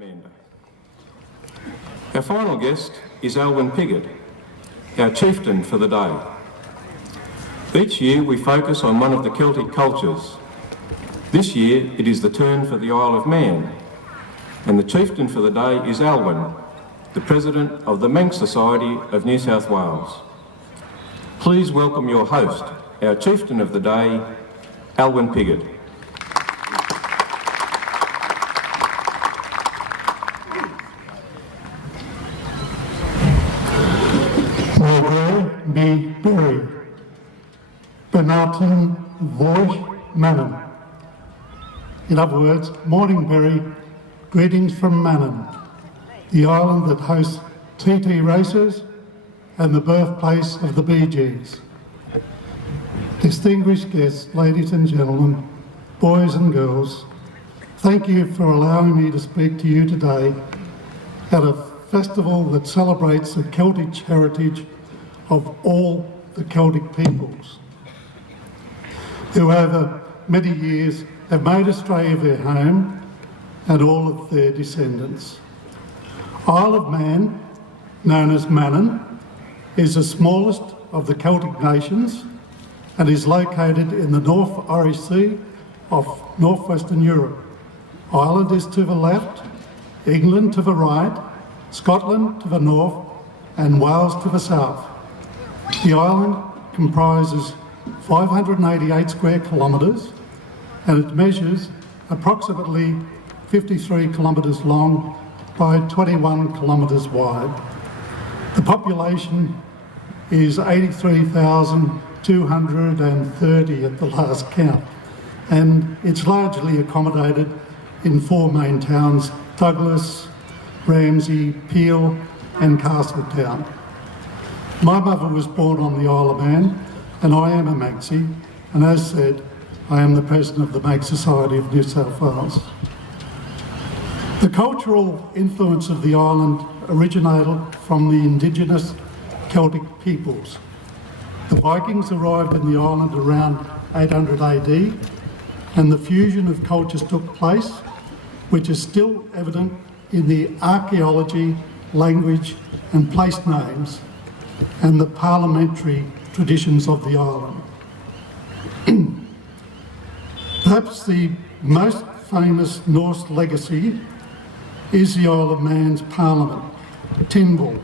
Commander. Our final guest is Alwyn Piggott, our Chieftan for the day. Each year we focus on one of the Celtic cultures. This year it is the turn for the Isle of Man, and the Chieftan for the day is Alwyn, the President of the Manx Society of New South Wales. Please welcome your host, our Chieftan of the day, Alwyn Piggott. Be buried. Benartin Voish Mannon. In other words, morning berry, greetings from Mannon, the island that hosts TT races and the birthplace of the Bee Gees. Distinguished guests, ladies and gentlemen, boys and girls, thank you for allowing me to speak to you today at a festival that celebrates the Celtic heritage of all the Celtic peoples, who over many years have made Australia their home and all of their descendants. Isle of Man, known as Mannon, is the smallest of the Celtic nations and is located in the North Irish Sea of northwestern Europe. Ireland is to the left, England to the right, Scotland to the north, and Wales to the south. The island comprises 588 square kilometres and it measures approximately 53 kilometres long by 21 kilometres wide. The population is 83,230 at the last count, and it's largely accommodated in four main towns: Douglas, Ramsey, Peel and Castletown. My mother was born on the Isle of Man, and I am a Manxie, and as said, I am the President of the Manx Society of New South Wales. The cultural influence of the island originated from the indigenous Celtic peoples. The Vikings arrived in the island around 800 AD, and the fusion of cultures took place, which is still evident in the archaeology, language and place names and the parliamentary traditions of the island. Perhaps the most famous Norse legacy is the Isle of Man's Parliament, Tinval.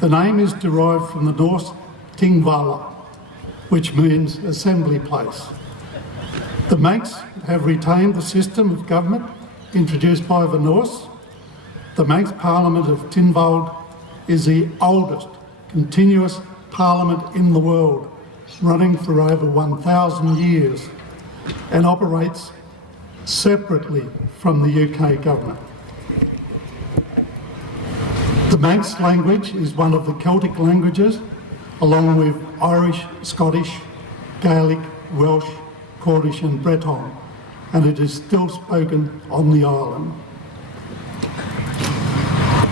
The name is derived from the Norse Tingvala, which means assembly place. The Manx have retained the system of government introduced by the Norse. The Manx Parliament of Tinval is the oldest continuous parliament in the world, running for over 1,000 years and operates separately from the UK government. The Manx language is one of the Celtic languages, along with Irish, Scottish, Gaelic, Welsh, Cornish and Breton, and it is still spoken on the island.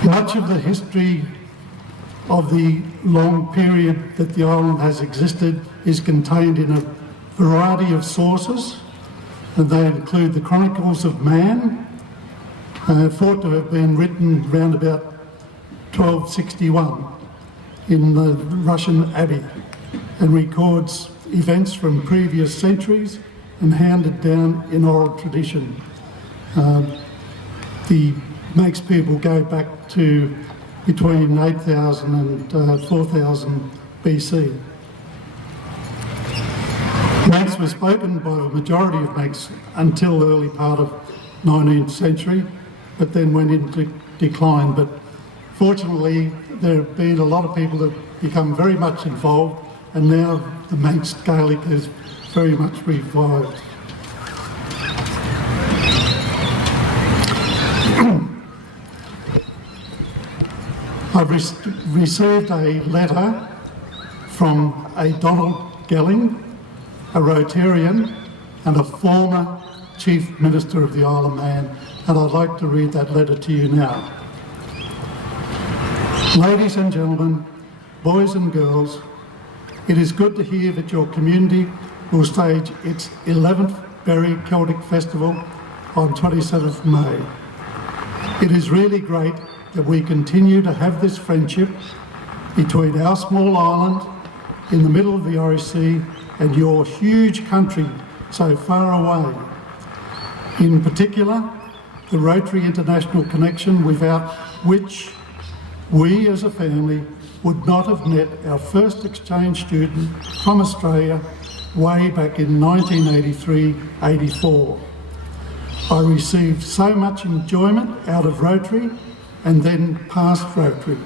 Much of the history of the long period that the island has existed is contained in a variety of sources, and they include the Chronicles of Man, thought to have been written around about 1261 in the Russian Abbey, and records events from previous centuries and handed down in oral tradition. The Manx people go back to between 8,000 and 4,000 BC. Manx was spoken by the majority of Manx until the early part of 19th century, but then went into decline. But fortunately, there have been a lot of people that have become very much involved, and now the Manx Gaelic is very much revived. I've received a letter from a Donald Gelling, a Rotarian and a former Chief Minister of the Isle of Man, and I'd like to read that letter to you now. Ladies and gentlemen, boys and girls, it is good to hear that your community will stage its 11th Berry Celtic Festival on 27th May. It is really great that we continue to have this friendship between our small island in the middle of the Irish Sea and your huge country so far away. In particular, the Rotary International connection, without which we as a family would not have met our first exchange student from Australia way back in 1983-84. I received so much enjoyment out of Rotary and then past Rotary.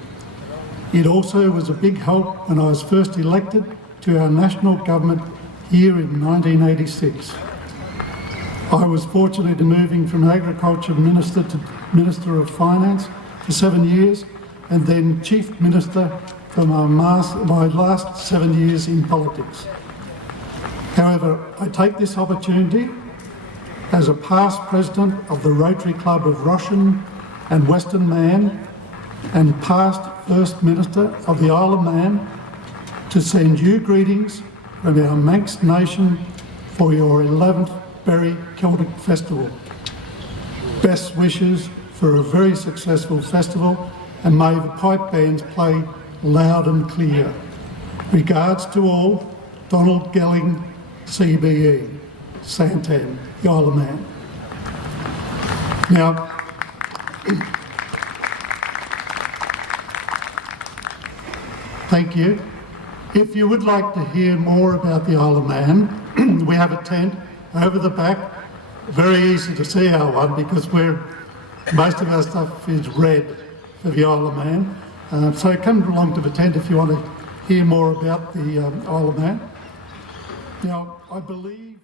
It also was a big help when I was first elected to our national government here in 1986. I was fortunate in moving from Agriculture Minister to Minister of Finance for 7 years and then Chief Minister for my last 7 years in politics. However, I take this opportunity as a past president of the Rotary Club of Russian and Western Man and past First Minister of the Isle of Man to send you greetings from our Manx Nation for your 11th Berry Celtic Festival. Best wishes for a very successful festival, and may the pipe bands play loud and clear. Regards to all, Donald Gelling, CBE, Santan, the Isle of Man. Now, thank you. If you would like to hear more about the Isle of Man, we have a tent over the back. Very easy to see our one because most of our stuff is red for the Isle of Man. So come along to the tent if you want to hear more about the Isle of Man. Now, I believe